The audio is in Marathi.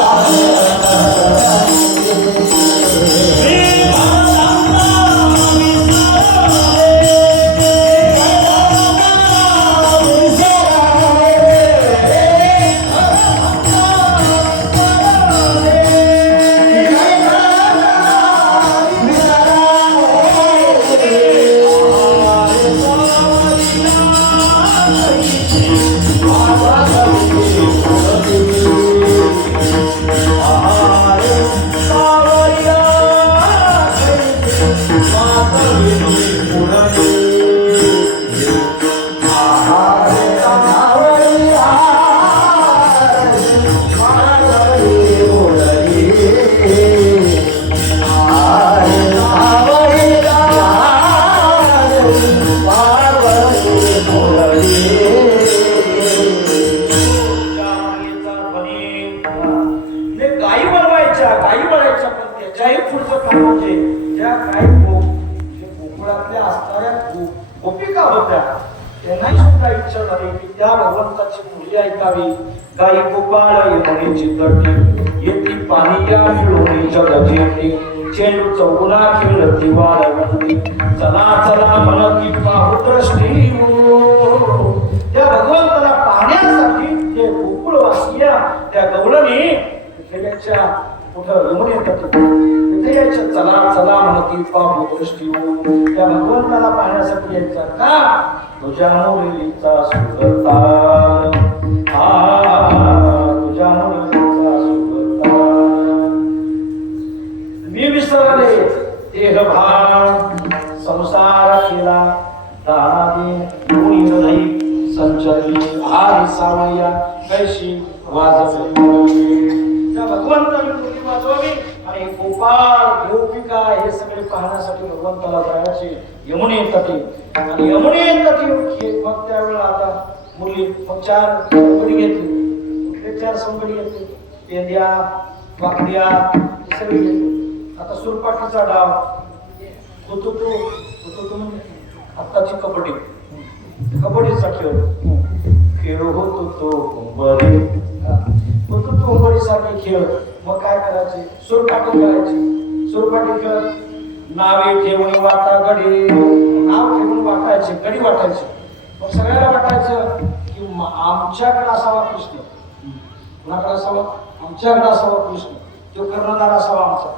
Oh, गाई गोपाळ यमुनेची तटी येती पाणी या मिळवणीच्या गजेटी चेंडू चौगुना खेळ दिवाळ चला चला चला की पाहू दृष्टी त्या भगवंताला पाहण्यासाठी ते गोकुळवासिया त्या गवळणी विठ्ठलाच्या कुठं रमून येतात. विठ्ठलाच्या चला चला म्हणती पाहू दृष्टी त्या भगवंताला पाहण्यासाठी यायचा का? तुझ्या मुलीचा सुगतार देहभान संसार केला. दानादे कोणी नाही. संचरली आरी सावया कैशी वाजवली. त्या भगवंताने मुली वाजवावी आणि गोपाळ गोपिका हे सगळे पाहण्यासाठी भगवंताला जायचे. यमुने तटी. आणि यमुने तटी मग त्यावेळेला आता मुली मग चार संकडी घेतली. कुठले चार संकडी घेतली? पेंद्या वाकड्या सगळी आता सुरपाटीचा डाव. तो तो तुम्ही आत्ताची कबड्डी. कबड्डीचा खेळ खेळ होतो तो कुंभारी. तो तो हुंबरीसाठी खेळ. मग काय करायचे? सुरपाटी खेळायचे सुरपाटी खेळ. नावे ठेवून वाटा गडी. नाव ठेवून वाटायचे गडी वाटायचे. मग सगळ्याला वाटायचं की आमच्याकडे असावा कृष्ण कुणाकडे असावा? आमच्याकडे असावा कृष्ण तो कर्णधार असावा आमचा.